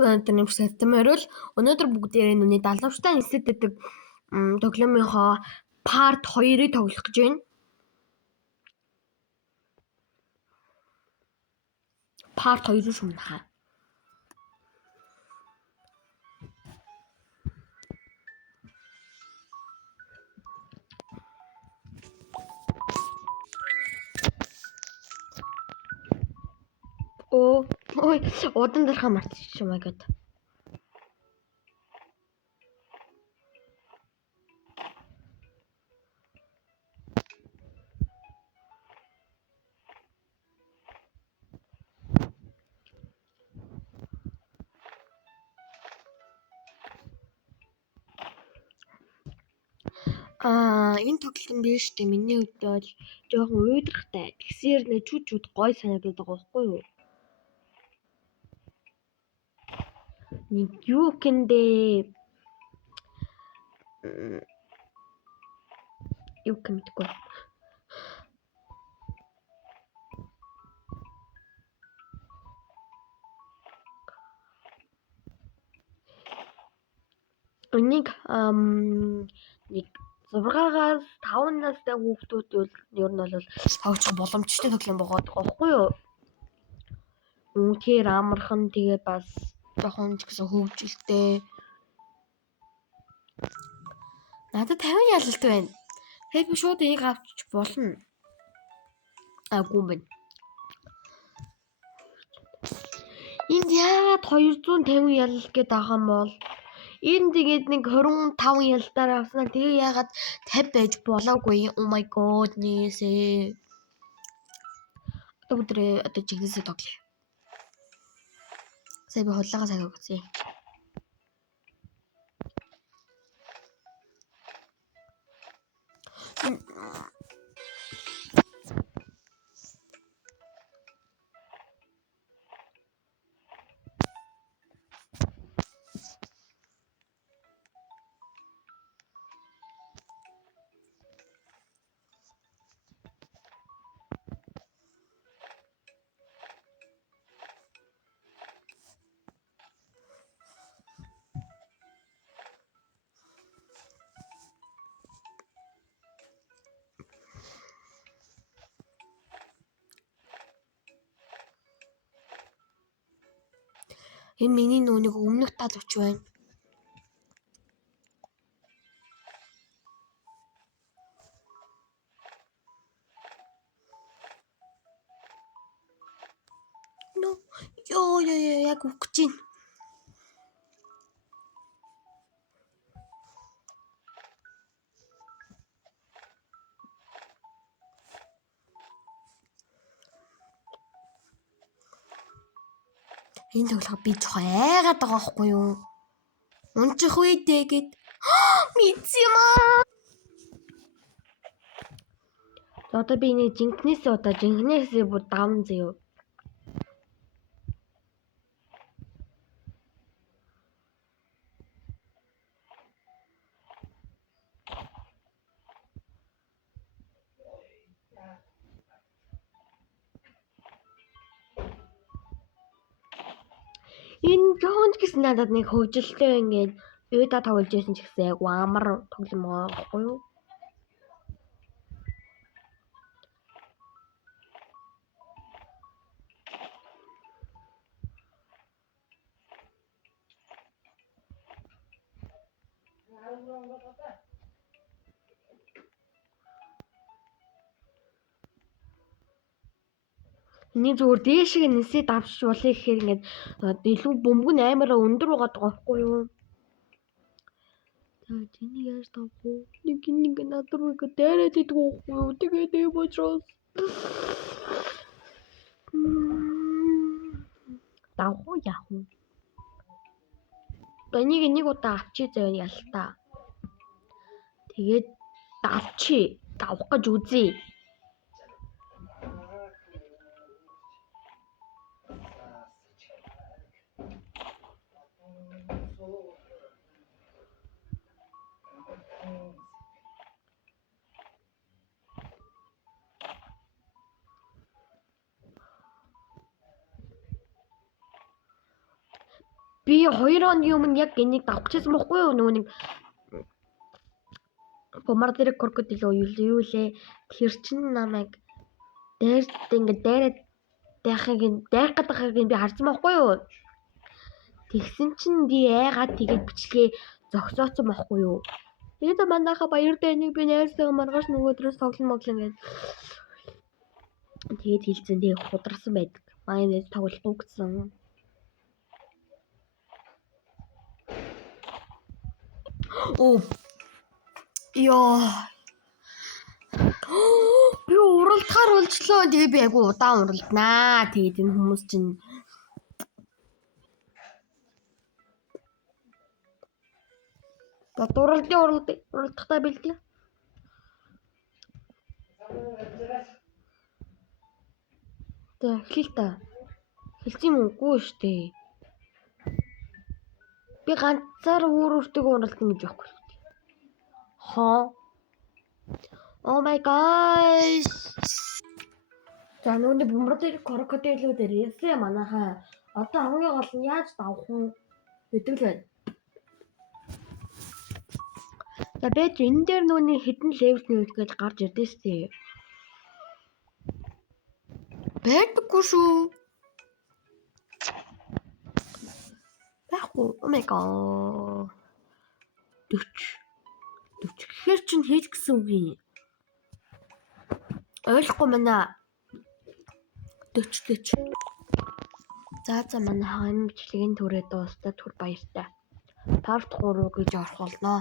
өнөөдөр нэмж септембер бол өнөөдөр бүгдээрээ нүний далавчтай нисэт гэдэг тоглоомынхоо part 2-ыг тоглох гэж байна. Part 2-ыг шумнахаа. Ой, удан дарахаа мартчихсан маа гэд. Энэ тоглолт нь биш үү? Миний хувьд бол жоохон уйдрахтай. Тэгсээр нэ чүчүүд гой санагдаад байгаа байхгүй юу? Нэг юу гэнэ юу гэмтгүй. Энийг нэг 6-аас 5 настай хүүхдүүд бол ер нь бол тоглох боломжтой тоглоом байгаа байхгүй юу? Тэгэхээр амархан тэгээ бас жоохон ч гэсэн хөвгөлтэй. Надад 50 ялалт байна. Тэгэхээр би шууд энийг авчих болно. Гүн байна. Энд яагаад 250 ялалт гээд байгаа юм бол энэ тэгээд нэг 25 ялтаар авснаа тэгээ яагаад 50 байж болоогүй. Oh my goodness. Одоо жигнэсээ тоглоё. Сая би худлаагаа цагаа өгсөн. Энэ миний нэг өмнөх талвч байна. Ёо яг үхэж байна. Энэ тоглох би цайгаад байгаа байхгүй юу? Унчих үедээ гээд мэдсэмаа. Одоо би нэг жинкнээсээ бүр давн заяа. Энэ жоон ч гэсэн надад нэг хөвжөлтэй ингээд юуда тоглож байсан ч гэсэн яг амар тоглоом байгаа байхгүй юу? Энийг зүгээр дээшээ нисээд авч болъё гэхээр ингээд илүү бөмбөг нь амар өндөр байгаа байхгүй юу? За тэнийг яаж тавах вэ? Нэг над руу дайраад идэх байхгүй юу? Тэгээд бочроос давах уу яах вэ? Энийг удаа авчи заяа ялтаа. Тэгээд давах гэж үзье. Би 2 хоногийн өмнө яг энийг давах гэсэн бохгүй юу? Нөгөө нэг бомбардир крокодил юу лээ? Тэр чин намайг дайрт ингээд дайраад дайх гэдгийг би харсан бохгүй юу? Тэгсэн чинь би айгаад тэгээд бичлэгээ зогсооцсон бохгүй юу? Тэгээд манайха баяр дэнийг би найрсаа маргааш нөгөөдрөөс тоглоно гэдэг. Тэгээд хэлсэн тэгээд хударсан байдаг. Майонез тоглохгүй гэсэн. Оо. Яа. Би уралдахаар болчлоо. Тэгээ би айгу удаан уралднаа. Тэгээд энэ хүмүүс чинь уралдахтаа бэлтлээ. Тэ хэл та. Хэлсэн юм уугүй штэ. Би ганцаар өөртөө уралдана гэж байхгүй. Хоо. Oh my gosh. За нүуний бомбардир крокодилүүд ирсэн манайхаа. Одоо хамгийн гол нь яаж давах вэ гэдэг л байна. За бэж энэ дээр нүуний хідэн левел нь гэж гарч ирдээ штэ. Байдаггүй шүү. Байхгүй. Oh my god. 40 гэхэр чинь хийж гисэн үг юм. Ойлгохгүй манай 40. За манай хаан бичлэгийн түрээ дуустал түр баяртай. Part 3 гэж орох болно.